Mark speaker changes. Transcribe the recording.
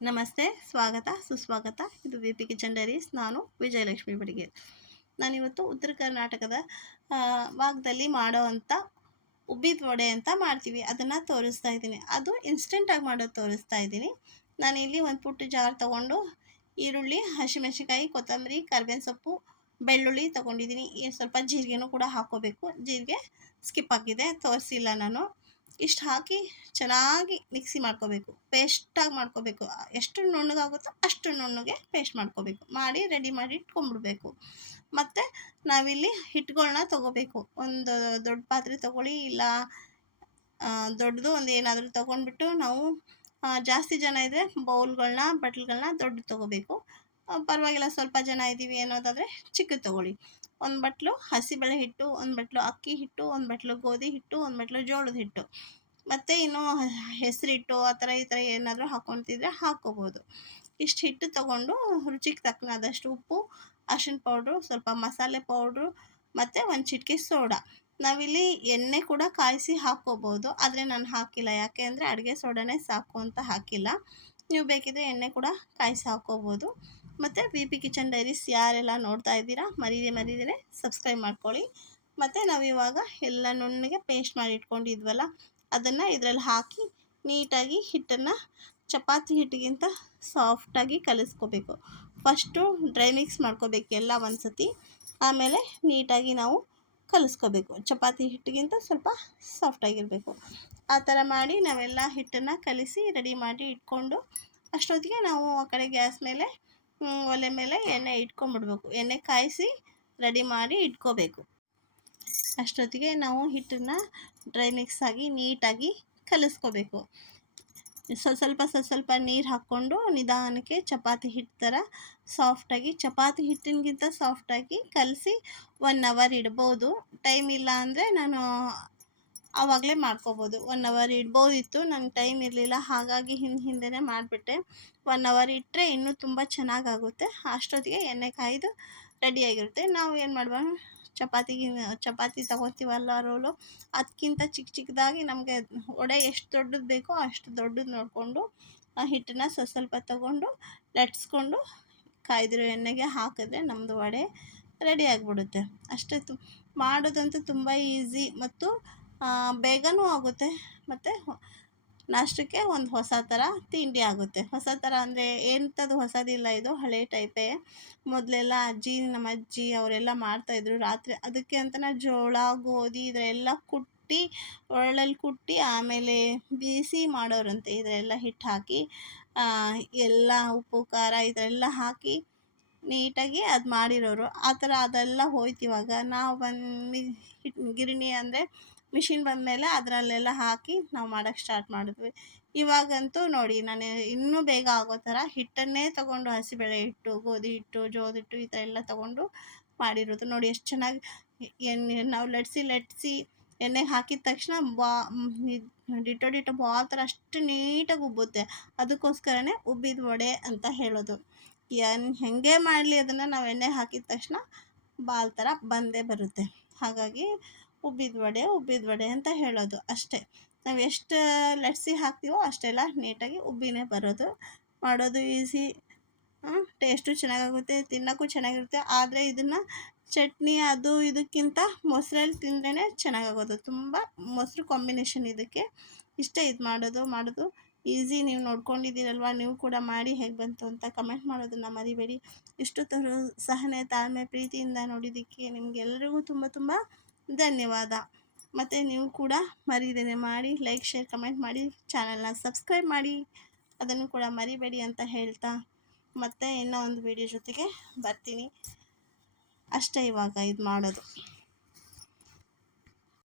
Speaker 1: ನಮಸ್ತೆ, ಸ್ವಾಗತ, ಸುಸ್ವಾಗತ. ಇದು ವಿ ಪಿ ಕಿಚನ್ ಡೈರೀಸ್ ನಾನು ವಿಜಯಲಕ್ಷ್ಮಿ ಬಡಿಗೇರ್ ನಾನಿವತ್ತು ಉತ್ತರ ಕರ್ನಾಟಕದ ಭಾಗದಲ್ಲಿ ಮಾಡೋವಂಥ ಉಬ್ಬಿದ ವಡೆ ಅಂತ ಮಾಡ್ತೀವಿ. ಅದನ್ನು ತೋರಿಸ್ತಾ ಇದ್ದೀನಿ. ಅದು ಇನ್ಸ್ಟೆಂಟಾಗಿ ಮಾಡೋದು ತೋರಿಸ್ತಾ ಇದ್ದೀನಿ. ನಾನಿಲ್ಲಿ ಒಂದು ಪುಟ್ಟ ಜಾರ್ ತಗೊಂಡು, ಈರುಳ್ಳಿ ಹಸಿಮೆಣಸಿಕಾಯಿ ಕೊತ್ತಂಬರಿ, ಕರ್ಬೇವಿನ ಸೊಪ್ಪು, ಬೆಳ್ಳುಳ್ಳಿ ತೊಗೊಂಡಿದ್ದೀನಿ. ಸ್ವಲ್ಪ ಜೀರಿಗೆನೂ ಕೂಡ ಹಾಕೋಬೇಕು. ಜೀರಿಗೆ ಸ್ಕಿಪ್ ಆಗಿದೆ, ತೋರಿಸಿಲ್ಲ ನಾನು. ಇಷ್ಟು ಹಾಕಿ ಚೆನ್ನಾಗಿ ಮಿಕ್ಸಿ ಮಾಡ್ಕೋಬೇಕು. ಪೇಸ್ಟಾಗಿ ಮಾಡ್ಕೋಬೇಕು. ಎಷ್ಟು ನುಣ್ಣಗಾಗುತ್ತೋ ಅಷ್ಟು ನುಣ್ಣಗೆ ಪೇಸ್ಟ್ ಮಾಡ್ಕೋಬೇಕು. ಮಾಡಿ ರೆಡಿ ಮಾಡಿ ಇಟ್ಕೊಂಡ್ಬಿಡ್ಬೇಕು. ಮತ್ತು ನಾವಿಲ್ಲಿ ಹಿಟ್ಟುಗಳನ್ನ ತೊಗೋಬೇಕು. ಒಂದು ದೊಡ್ಡ ಪಾತ್ರೆ ತೊಗೊಳ್ಳಿ ಇಲ್ಲ ದೊಡ್ಡದು ಒಂದು ಏನಾದರೂ ತೊಗೊಂಡ್ಬಿಟ್ಟು ನಾವು ಜಾಸ್ತಿ ಜನ ಇದ್ದರೆ ಬೌಲ್ಗಳನ್ನ ಬಟ್ಲುಗಳನ್ನ ದೊಡ್ಡ ತೊಗೋಬೇಕು. ಪರವಾಗಿಲ್ಲ, ಸ್ವಲ್ಪ ಜನ ಇದ್ದೀವಿ ಅನ್ನೋದಾದರೆ ಚಿಕ್ಕದು ತೊಗೊಳ್ಳಿ. ಒಂದು ಬಟ್ಲು ಹಸಿಬೇಳೆ ಹಿಟ್ಟು, ಒಂದು ಬಟ್ಲು ಅಕ್ಕಿ ಹಿಟ್ಟು, ಒಂದು ಬಟ್ಲು ಗೋಧಿ ಹಿಟ್ಟು, ಒಂದು ಬಟ್ಲು ಜೋಳದ ಹಿಟ್ಟು. ಮತ್ತು ಇನ್ನು ಹೆಸರು ಹಿಟ್ಟು ಆ ಥರ ಈ ಥರ ಏನಾದರೂ ಹಾಕ್ಕೊತಿದ್ರೆ ಹಾಕ್ಕೋಬೋದು. ಇಷ್ಟು ಹಿಟ್ಟು ತೊಗೊಂಡು ರುಚಿಗೆ ತಕ್ಕನಾದಷ್ಟು ಉಪ್ಪು ಅರಿಶಿನ ಪೌಡ್ರು, ಸ್ವಲ್ಪ ಮಸಾಲೆ ಪೌಡ್ರು, ಮತ್ತು ಒಂದು ಚಿಟಿಕೆ ಸೋಡಾ. ನಾವಿಲ್ಲಿ ಎಣ್ಣೆ ಕೂಡ ಕಾಯಿಸಿ ಹಾಕ್ಕೋಬೋದು, ಆದರೆ ನಾನು ಹಾಕಿಲ್ಲ. ಯಾಕೆ ಅಂದರೆ ಅಡುಗೆ ಸೋಡಾನೇ ಸಾಕು ಅಂತ ಹಾಕಿಲ್ಲ. ನೀವು ಬೇಕಿದ್ರೆ ಎಣ್ಣೆ ಕೂಡ ಕಾಯಿಸಿ ಹಾಕ್ಕೋಬೋದು. ಮತ್ತು ವಿ ಪಿ ಕಿಚನ್ ಡೈರೀಸ್ ಯಾರೆಲ್ಲ ನೋಡ್ತಾ ಇದ್ದೀರಾ ಮರೀದೆ ಮರೀದೇ ಸಬ್ಸ್ಕ್ರೈಬ್ ಮಾಡ್ಕೊಳ್ಳಿ. ಮತ್ತು ನಾವಿವಾಗ ಎಲ್ಲ ನುಣ್ಣಗೆ ಪೇಸ್ಟ್ ಮಾಡಿ ಇಟ್ಕೊಂಡಿದ್ವಲ್ಲ, ಅದನ್ನು ಇದರಲ್ಲಿ ಹಾಕಿ ನೀಟಾಗಿ ಹಿಟ್ಟನ್ನು ಚಪಾತಿ ಹಿಟ್ಟಿಗಿಂತ ಸಾಫ್ಟಾಗಿ ಕಲಿಸ್ಕೋಬೇಕು. ಫಸ್ಟು ಡ್ರೈ ಮಿಕ್ಸ್ ಮಾಡ್ಕೋಬೇಕು ಎಲ್ಲ ಒಂದು ಸತಿ ಆಮೇಲೆ ನೀಟಾಗಿ ನಾವು ಕಲಿಸ್ಕೋಬೇಕು. ಚಪಾತಿ ಹಿಟ್ಟಿಗಿಂತ ಸ್ವಲ್ಪ ಸಾಫ್ಟಾಗಿರಬೇಕು ಆ ಥರ ಮಾಡಿ ನಾವೆಲ್ಲ ಹಿಟ್ಟನ್ನು ಕಲಿಸಿ ರೆಡಿ ಮಾಡಿ ಇಟ್ಕೊಂಡು, ಅಷ್ಟೊತ್ತಿಗೆ ನಾವು ಆ ಕಡೆ ಗ್ಯಾಸ್ ಮೇಲೆ ಒಲೆ ಮೇಲೆ ಎಣ್ಣೆ ಇಟ್ಕೊಂಡ್ಬಿಡ್ಬೇಕು. ಎಣ್ಣೆ ಕಾಯಿಸಿ ರೆಡಿ ಮಾಡಿ ಇಟ್ಕೋಬೇಕು. ಅಷ್ಟೊತ್ತಿಗೆ ನಾವು ಹಿಟ್ಟನ್ನು ಡ್ರೈ ಮಿಕ್ಸ್ ಆಗಿ ನೀಟಾಗಿ ಕಲಿಸ್ಕೋಬೇಕು. ಸ್ವಲ್ಪ ಸ್ವಲ್ಪ ಸ್ವಲ್ಪ ಸ್ವಲ್ಪ ನೀರು ಹಾಕ್ಕೊಂಡು ನಿಧಾನಕ್ಕೆ ಚಪಾತಿ ಹಿಟ್ಟು ಥರ ಸಾಫ್ಟಾಗಿ ಚಪಾತಿ ಹಿಟ್ಟಿನಗಿಂತ ಸಾಫ್ಟಾಗಿ ಕಲಸಿ ಒನ್ ಅವರ್ ಇಡ್ಬೋದು. ಟೈಮ್ ಇಲ್ಲ ಅಂದರೆ ನಾನು ಆವಾಗಲೇ ಮಾಡ್ಕೋಬೋದು. ಒನ್ ಅವರ್ ಇಡ್ಬೋದಿತ್ತು, ನಂಗೆ ಟೈಮ್ ಇರಲಿಲ್ಲ. ಹಾಗಾಗಿ ಹಿಂದೆ ಹಿಂದೆನೇ ಮಾಡಿಬಿಟ್ಟೆ. ಒನ್ ಅವರ್ ಇಟ್ಟರೆ ಇನ್ನೂ ತುಂಬ ಚೆನ್ನಾಗಾಗುತ್ತೆ. ಅಷ್ಟೊತ್ತಿಗೆ ಎಣ್ಣೆ ಕಾಯ್ದು ರೆಡಿಯಾಗಿರುತ್ತೆ ನಾವು ಏನು ಮಾಡ್ಬೋದು ಚಪಾತಿಗೆ, ಚಪಾತಿ ತಗೋತೀವಲ್ಲ ರೋಲು? ಅದಕ್ಕಿಂತ ಚಿಕ್ಕ ಚಿಕ್ಕದಾಗಿ ನಮಗೆ ವಡೆ ಎಷ್ಟು ದೊಡ್ಡದು ಬೇಕೋ ಅಷ್ಟು ದೊಡ್ಡದು ನೋಡಿಕೊಂಡು, ಆ ಹಿಟ್ಟನ್ನು ಸ್ವಲ್ಪ ಸ್ವಲ್ಪ ತಗೊಂಡು, ಲಟ್ಸ್ಕೊಂಡು ಕಾಯ್ದಿರೋ ಎಣ್ಣೆಗೆ ಹಾಕಿದ್ರೆ ನಮ್ಮದು ವಡೆ ರೆಡಿ ಆಗಿಬಿಡುತ್ತೆ. ಅಷ್ಟೇ ತು, ಮಾಡೋದಂತೂ ತುಂಬ ಈಸಿ ಮತ್ತು ಬೇಗನೂ ಆಗುತ್ತೆ. ಮತ್ತು ನಾಷ್ಟಕ್ಕೆ ಒಂದು ಹೊಸ ಥರ ತಿಂಡಿ ಆಗುತ್ತೆ. ಹೊಸ ಥರ ಅಂದರೆ ಎಂಥದ್ದು ಹೊಸದಿಲ್ಲ ಇದು, ಹಳೆ ಟೈಪೇ. ಮೊದಲೆಲ್ಲ ಅಜ್ಜಿ, ನಮ್ಮ ಅಜ್ಜಿ ಅವರೆಲ್ಲ ಮಾಡ್ತಾಯಿದ್ರು ರಾತ್ರಿ ಅದಕ್ಕೆ ಅಂತಲೇ ಜೋಳ, ಗೋಧಿ ಇದರೆಲ್ಲ ಕುಟ್ಟಿ ಒರಳಲ್ಲಿ ಕುಟ್ಟಿ ಆಮೇಲೆ ಬೀಸಿ ಮಾಡೋರಂತೆ. ಇದರೆಲ್ಲ ಹಿಟ್ಟು ಹಾಕಿ ಎಲ್ಲ ಉಪ್ಪು, ಖಾರ ಇದೆಲ್ಲ ಹಾಕಿ ನೀಟಾಗಿ ಅದು ಮಾಡಿರೋರು. ಆ ಥರ ಅದೆಲ್ಲ ಹೋಯ್ತು ಇವಾಗ. ನಾವು ಬಂದು ಗಿರಣಿ ಅಂದರೆ ಮಿಷಿನ್ ಬಂದಮೇಲೆ ಅದರಲ್ಲೆಲ್ಲ ಹಾಕಿ ನಾವು ಮಾಡೋಕ್ಕೆ ಸ್ಟಾರ್ಟ್ ಮಾಡಿದ್ವಿ. ಇವಾಗಂತೂ ನೋಡಿ, ನಾನು ಇನ್ನೂ ಬೇಗ ಆಗೋ ಥರ ಹಿಟ್ಟನ್ನೇ ತಗೊಂಡು ಹಸಿಬೇಳೆ ಹಿಟ್ಟು, ಗೋಧಿ ಹಿಟ್ಟು, ಜೋಳದ ಹಿಟ್ಟು ಈ ಥರ ಎಲ್ಲ ತಗೊಂಡು ಮಾಡಿರೋದು. ನೋಡಿ ಎಷ್ಟು ಚೆನ್ನಾಗಿ ಎಣ್ಣೆ, ನಾವು ಲಟ್ಸಿ ಲಟ್ಸಿ ಎಣ್ಣೆಗೆ ಹಾಕಿದ ತಕ್ಷಣ ಬಾ, ಡಿಟೋ ಡಿಟೋ ಬಾಲ್ ಥರ ಅಷ್ಟು ನೀಟಾಗಿ ಉಬ್ಬುತ್ತೆ. ಅದಕ್ಕೋಸ್ಕರನೇ ಉಬ್ಬಿದ ವಡೆ ಅಂತ ಹೇಳೋದು. ಎನ್ ಹೇಗೆ ಮಾಡಲಿ ಅದನ್ನು ನಾವು ಎಣ್ಣೆ ಹಾಕಿದ ತಕ್ಷಣ ಬಾಲ್ ಥರ ಬಂದೇ ಬರುತ್ತೆ. ಹಾಗಾಗಿ ಉಬ್ಬಿದ ವಡೆ ಉಬ್ಬಿದ ವಡೆ ಅಂತ ಹೇಳೋದು ಅಷ್ಟೇ. ನಾವು ಎಷ್ಟು ಲಟ್ಸಿ ಹಾಕ್ತೀವೋ ಅಷ್ಟೆಲ್ಲ ನೀಟಾಗಿ ಉಬ್ಬಿನೇ ಬರೋದು. ಮಾಡೋದು ಈಸಿ. ಟೇಸ್ಟು ಚೆನ್ನಾಗಾಗುತ್ತೆ, ತಿನ್ನೋಕ್ಕೂ ಚೆನ್ನಾಗಿರುತ್ತೆ. ಆದರೆ ಇದನ್ನು ಚಟ್ನಿ ಅದು ಇದಕ್ಕಿಂತ ಮೊಸರಲ್ಲಿ ತಿಂದ್ರೇ ಚೆನ್ನಾಗಾಗೋದು. ತುಂಬ ಮೊಸರು ಕಾಂಬಿನೇಷನ್ ಇದಕ್ಕೆ. ಇಷ್ಟೇ ಇದು ಮಾಡೋದು ಮಾಡೋದು ಈಸಿ. ನೀವು ನೋಡ್ಕೊಂಡಿದ್ದೀರಲ್ವ? ನೀವು ಕೂಡ ಮಾಡಿ ಹೇಗೆ ಬಂತು ಅಂತ ಕಮೆಂಟ್ ಮಾಡೋದನ್ನು ಮರಿಬೇಡಿ. ಇಷ್ಟು ತರ ಸಹನೆ, ತಾಳ್ಮೆ, ಪ್ರೀತಿಯಿಂದ ನೋಡಿದ್ದಕ್ಕೆ ನಿಮಗೆಲ್ಲರಿಗೂ ತುಂಬ ತುಂಬ ಧನ್ಯವಾದ. ಮತ್ತು ನೀವು ಕೂಡ ಮರೀದೇನೆ ಮಾಡಿ ಲೈಕ್ ಶೇರ್ ಕಮೆಂಟ್ ಮಾಡಿ ಚಾನಲ್ನ ಸಬ್ಸ್ಕ್ರೈಬ್ ಮಾಡಿ. ಅದನ್ನು ಕೂಡ ಮರಿಬೇಡಿ ಅಂತ ಹೇಳ್ತಾ ಮತ್ತೆ ಇನ್ನೂ ಒಂದು ವಿಡಿಯೋ ಜೊತೆಗೆ ಬರ್ತೀನಿ. ಅಷ್ಟೇ ಇವಾಗ ಇದು ಮಾಡೋದು.